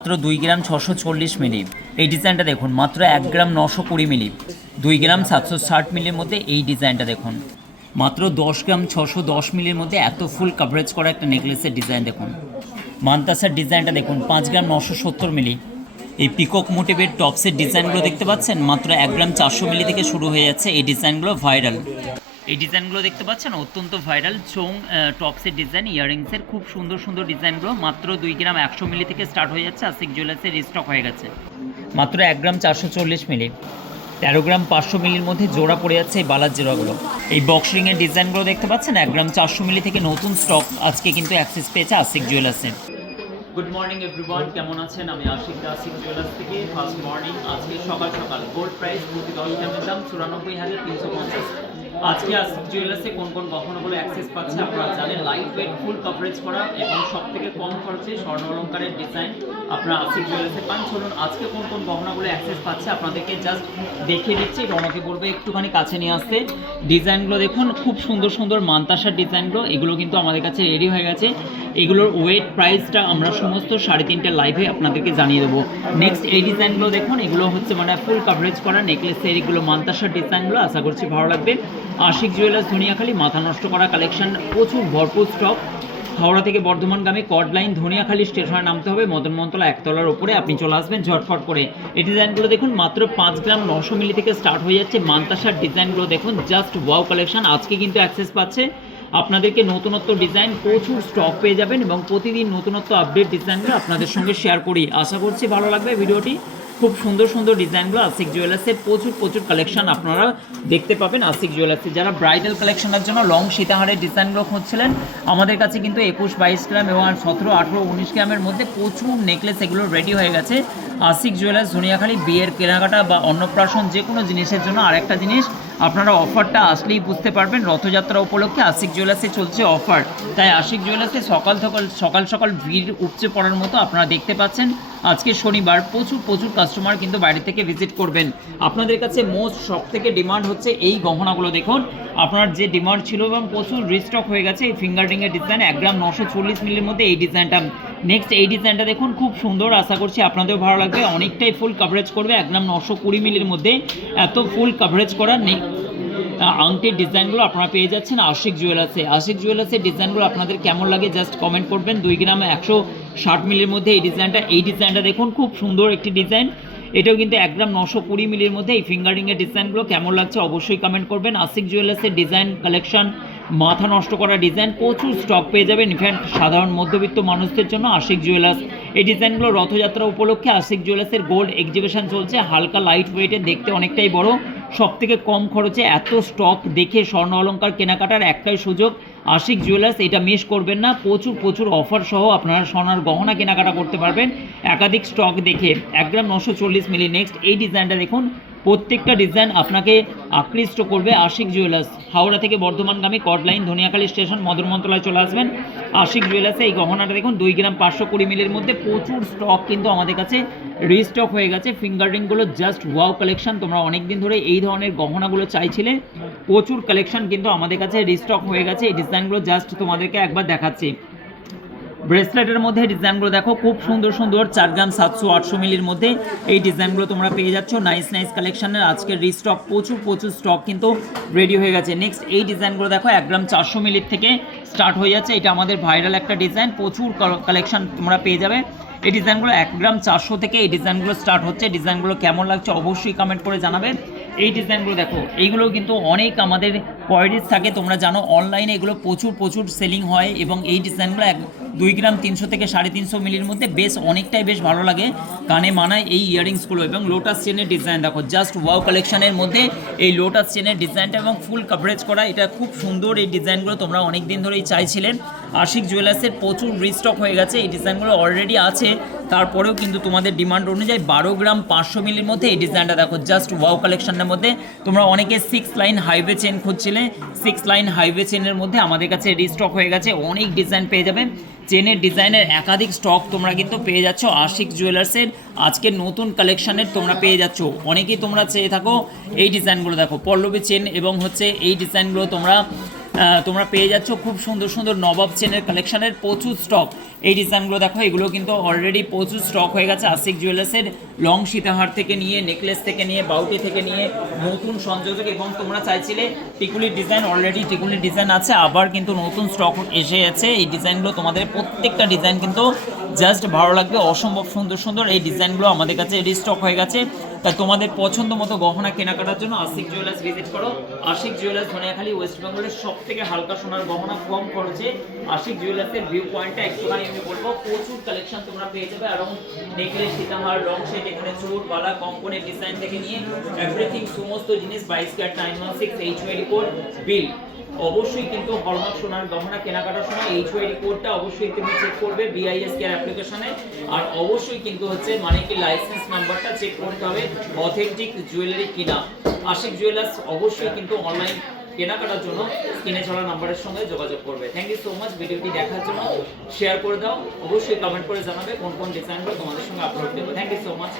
মাত্র 2 গ্রাম 640 মিলি। এই ডিজাইনটা দেখুন মাত্র 1 গ্রাম 920 মিলি। 2 গ্রাম 760 মিলির মধ্যে এই ডিজাইনটা দেখুন মাত্র 10 গ্রাম 610 মিলির মধ্যে এত ফুল কাভারেজ করা একটা নেকলেসের ডিজাইন দেখুন। মান্তাসার ডিজাইনটা দেখুন 5 গ্রাম 970 মিলি। এই পিকক মোটিভের টপসের ডিজাইনগুলো দেখতে পাচ্ছেন মাত্র 1 গ্রাম 400 মিলি থেকে শুরু হয়ে যাচ্ছে। এই ডিজাইনগুলো ভাইরাল। এই ডিজাইনগুলো দেখতে পাচ্ছেন অত্যন্ত ভাইরাল। চোং টপসের ডিজাইন, ইয়ারিংসের খুব সুন্দর সুন্দর ডিজাইনগুলো মাত্র 2 গ্রাম 100 মিলি থেকে স্টার্ট হয়ে যাচ্ছে। আশিক জুয়েলার্সের রিস্টক হয়ে গেছে। মাত্র 1 গ্রাম 440 মিলি। 13 গ্রাম 500 মিলির মধ্যে জোড়া পড়ে যাচ্ছে এই বালার জোড়াগুলো। এই বক্স রিংয়ের ডিজাইনগুলো দেখতে পাচ্ছেন 1 গ্রাম 400 মিলি থেকে নতুন স্টক আজকে কিন্তু অ্যাক্সেস পেয়েছে আশিক জুয়েলার্সে। গুড মর্নিং এভরিওয়ান, কেমন আছেন? আমি আশিক আশিক জুয়েলার্স থেকে। ফার্স্ট মর্নিং আজকে সকাল সকাল গোল্ড প্রাইস প্রতি 10 গ্রামের দাম 94,350। আজকে আশিক জুয়েলার্সে কোন কোন গহনাগুলো অ্যাক্সেস পাচ্ছে আপনারা জানেন। লাইট ওয়েট ফুল কভারেজ করা এবং সব থেকে কম খরচে স্বর্ণ অলঙ্কারের ডিজাইন আপনারা আশিক জুয়েলার্সে পান। চলুন আজকে কোন কোন গহনাগুলো অ্যাক্সেস পাচ্ছে আপনাদেরকে জাস্ট দেখিয়ে দিচ্ছি। রণকে বলবো একটুখানি কাছে নিয়ে আসতে। ডিজাইনগুলো দেখুন, খুব সুন্দর সুন্দর মান্তাসার ডিজাইনগুলো, এগুলো কিন্তু আমাদের কাছে রেডি হয়ে গেছে। এগুলোর ওয়েট প্রাইসটা আমরা সমস্ত 3.5 লাইভে আপনাদেরকে জানিয়ে দেবো। নেক্সট এই ডিজাইনগুলো দেখুন, এগুলো হচ্ছে মানে ফুল কাভারেজ করা নেকলেসের এগুলো মান্তাসার ডিজাইনগুলো, আশা করছি ভালো লাগবে। আশিক জুয়েলার্স ধনিয়াখালী, মাথা নষ্ট করা কালেকশন, প্রচুর ভরপুর স্টক। হাওড়া থেকে বর্ধমানগামী কড লাইন ধনিয়াখালী স্টেশনে নামতে হবে, মদন মোহনতলা একতলার উপরে আপনি চলে আসবেন ঝটফট করে। এই ডিজাইনগুলো দেখুন মাত্র 5 গ্রাম 900 মিলি থেকে স্টার্ট হয়ে যাচ্ছে। মান্তাসার ডিজাইনগুলো দেখুন, জাস্ট ওয়াও কালেকশন। আজকে কিন্তু অ্যাক্সেস পাচ্ছে আপনাদেরকে নতুনত্ব ডিজাইন, প্রচুর স্টক পেয়ে যাবেন এবং প্রতিদিন নতুনত্ব আপডেট ডিজাইনগুলো আপনাদের সঙ্গে শেয়ার করি। আশা করছি ভালো লাগবে ভিডিওটি। খুব সুন্দর সুন্দর ডিজাইনগুলো আশিক জুয়েলার্সের প্রচুর কালেকশন আপনারা দেখতে পাবেন আশিক জুয়েলার্সে। যারা ব্রাইডাল কালেকশনের জন্য লং সীতাহারের ডিজাইনগুলো খুঁজছিলেন, আমাদের কাছে কিন্তু 21, 22 গ্রাম এবং 17, 18, 19 গ্রামের মধ্যে প্রচুর নেকলেস এগুলো রেডি হয়ে গেছে। আশিক জুয়েলার্স ধনিয়াখালী, বিয়ের কেনাকাটা বা অন্নপ্রাশন যে কোনো জিনিসের জন্য। আরেকটা জিনিস আপনারা অফারটা আসলেই বুঝতে পারবেন, রথযাত্রা উপলক্ষে আশিক জুয়েলার্সে চলছে অফার। তাই আশিক জুয়েলার্সে সকাল সকাল ভিড় উপচে পড়ার মতো আপনারা দেখতে পাচ্ছেন। আজকে শনিবার, প্রচুর কাস্টমার কিন্তু বাইরে থেকে ভিজিট করবেন। আপনাদের কাছে মোস্ট সব থেকে ডিমান্ড হচ্ছে এই গহনাগুলো দেখুন। আপনার যে ডিমান্ড ছিল এবং প্রচুর রিস্টক হয়ে গেছে এই ফিঙ্গার রিংয়ের ডিজাইন 1 গ্রাম 940 মিলির মধ্যে এই ডিজাইনটা। নেক্সট এই ডিজাইনটা দেখুন, খুব সুন্দর, আশা করছি আপনাদেরও ভালো লাগবে। অনেকটাই ফুল কাভারেজ করবে 1 গ্রাম 920 মিলির মধ্যে। এত ফুল কাভারেজ করা আংটির ডিজাইনগুলো আপনারা পেয়ে যাচ্ছেন আশিক জুয়েলার্সে। আশিক জুয়েলার্সের ডিজাইনগুলো আপনাদের কেমন লাগে জাস্ট কমেন্ট করবেন। 2 গ্রাম 160 মিলির মধ্যে এই ডিজাইনটা দেখুন, খুব সুন্দর একটি ডিজাইন। এটাও কিন্তু 1 গ্রাম 920 মিলির মধ্যে। এই ফিঙ্গারিংয়ের ডিজাইনগুলো কেমন লাগছে অবশ্যই কমেন্ট করবেন। আশিক জুয়েলার্সের ডিজাইন কালেকশন, মাথা নষ্ট করা ডিজাইন, প্রচুর স্টক পেয়ে যাবেন ইনফ্যাক্ট সাধারণ মধ্যবিত্ত মানুষদের জন্য আশিক জুয়েলার্স। এই ডিজাইনগুলো রথযাত্রা উপলক্ষে আশিক জুয়েলার্সের গোল্ড এক্সিবিশন চলছে। হালকা লাইট ওয়েটের, দেখতে অনেকটাই বড়, সব থেকে কম খরচে এত স্টক দেখে স্বর্ণ অলঙ্কার কেনাকাটার একটাই সুযোগ আশিক জুয়েলার্স। এটা মিস করবেন না। প্রচুর অফার সহ আপনারা সোনার গহনা কেনাকাটা করতে পারবেন একাধিক স্টক দেখে। 1 গ্রাম 940 মিলি। নেক্সট এই ডিজাইনটা দেখুন, প্রত্যেকটা ডিজাইন আপনাকে আকৃষ্ট করবে। আশিক জুয়েলার্স, হাওড়া থেকে বর্ধমানগামী কড লাইন ধনিয়াখালী স্টেশন মদন মোহনতলায় চলে আসবেন। আশিক জুয়েলার্সে এই গহনাটা দেখুন 2 গ্রাম 520 মিলির মধ্যে। প্রচুর স্টক কিন্তু আমাদের কাছে রিস্টক হয়ে গেছে। ফিঙ্গার রিংগুলো জাস্ট ওয়াও কালেকশন। তোমরা অনেক দিন ধরে এই ধরনের গহনাগুলো চাইছিলে, প্রচুর কালেকশন কিন্তু আমাদের কাছে রিস্টক হয়ে গেছে। এই ডিজাইনগুলো জাস্ট তোমাদেরকে একবার দেখাচ্ছি। ব্রেসলেটের মধ্যে ডিজাইনগুলো দেখো, খুব সুন্দর 4 গ্রাম 700-800 মিলির মধ্যে এই ডিজাইনগুলো তোমরা পেয়ে যাচ্ছ। নাইস কালেকশনের আজকের রিস্টক, প্রচুর স্টক কিন্তু রেডি হয়ে গেছে। নেক্সট এই ডিজাইনগুলো দেখো 1 গ্রাম 400 মিলির থেকে স্টার্ট হয়ে যাচ্ছে। এটা আমাদের ভাইরাল একটা ডিজাইন, প্রচুর কালেকশন তোমরা পেয়ে যাবে। এই ডিজাইনগুলো 1 গ্রাম 400 থেকে এই ডিজাইনগুলো স্টার্ট হচ্ছে। ডিজাইনগুলো কেমন লাগছে অবশ্যই কমেন্ট করে জানাবে। এই ডিজাইনগুলো দেখো, এইগুলো কিন্তু অনেক আমাদের কোয়ারিজ থাকে, তোমরা জানো অনলাইনে এগুলো প্রচুর সেলিং হয় এবং এই ডিজাইনগুলো 2 গ্রাম 300 থেকে 350 মিলির মধ্যে অনেকটাই ভালো লাগে, কানে মানায় এই ইয়ারিংসগুলো। এবং লোটাস চেনের ডিজাইন দেখো, জাস্ট ওয়াও কালেকশনের মধ্যে এই লোটাস চেনের ডিজাইনটা এবং ফুল কাভারেজ করা, এটা খুব সুন্দর। এই ডিজাইনগুলো তোমরা অনেক দিন ধরেই চাইছিলেন। আশিক জুয়েলার্সের প্রচুর রিস্টক হয়ে গেছে। এই ডিজাইনগুলো অলরেডি আছে, তারপরেও কিন্তু তোমাদের ডিমান্ড অনুযায়ী 12 গ্রাম 500 মিলির মধ্যে এই ডিজাইনটা দেখো, জাস্ট ওয়াও কালেকশনের মধ্যে। তোমরা অনেকে 6 লাইন হাইওয়ে চেন খুঁজছিলে, 6 লাইন হাইওয়ে চেনের মধ্যে আমাদের কাছে রিস্টক হয়ে গেছে। অনেক ডিজাইন পেয়ে যাবে। চেনের ডিজাইনের একাধিক স্টক তোমরা কিন্তু পেয়ে যাচ্ছ আশিক জুয়েলার্সের আজকের নতুন কালেকশনের তোমরা পেয়ে যাচ্ছ। অনেকেই তোমরা চেয়ে থাকো এই ডিজাইনগুলো দেখো, পল্লবী চেন এবং হচ্ছে এই ডিজাইনগুলো তোমরা তোমরা পেয়ে যাচ্ছ খুব সুন্দর সুন্দর নবাব চেনের কালেকশনের প্রচুর স্টক। এই ডিজাইনগুলো দেখো, এগুলো কিন্তু অলরেডি প্রচুর স্টক হয়ে গেছে। আশিক জুয়েলার্সের লং সীতাহার থেকে নিয়ে, নেকলেস থেকে নিয়ে, বাউটি থেকে নিয়ে, নতুন সংযোজক, এবং তোমরা চাইছিলে টিকুলির ডিজাইন, অলরেডি টিকুলির ডিজাইন আছে, আবার কিন্তু নতুন স্টক এসে গেছে। এই ডিজাইনগুলো তোমাদের প্রত্যেকটা ডিজাইন কিন্তু জাস্ট ভালো লাগবে, অসম্ভব সুন্দর সুন্দর এই ডিজাইনগুলো আমাদের কাছে রিস্টক হয়ে গেছে। তাই তোমাদের পছন্দ মতো গহনা কেনাকাটার জন্য আশিক জুয়েলার্স ভিজিট করো। আশিক জুয়েলার্স ধনিয়াখালী, ওয়েস্ট বেঙ্গলের সব থেকে হালকা সোনার গহনা কম খরচে। আশিক জুয়েলার্সের ভিউ পয়েন্টটা একটুখানি আমি বলবো, প্রচুর কালেকশন তোমরা পেয়ে যাবে। আর নেকলেস, সীতাহার, লং সেট, এখানে চোর বালা, কঙ্কনের ডিজাইন থেকে নিয়ে এভরিথিং, সমস্ত জিনিস 22 ক্যারেট 916 HYD কোড বিল। অবশ্যই কিন্তু হলমার্ক সোনার গহনা কেনাকাটার সময় HYD কোডটা অবশ্যই তুমি চেক করবে BIS কেয়ার অ্যাপ্লিকেশনে। আর অবশ্যই কিন্তু হচ্ছে মানে কি লাইসেন্স নাম্বারটা চেক করতে হবে, অথেন্টিক জুয়েলারি কিনা। আশিক জুয়েলার্স অবশ্যই কিন্তু অনলাইন কেনাকাটার জন্য স্ক্রিনে চলা নাম্বারের সঙ্গে যোগাযোগ করবে। থ্যাংক ইউ সো মাচ ভিডিওটি দেখার জন্য। শেয়ার করে দাও, অবশ্যই কমেন্ট করে জানাবে কোন কোন ডিজাইনগুলো তোমাদের সঙ্গে আপলোড দেবো। Thank you so much.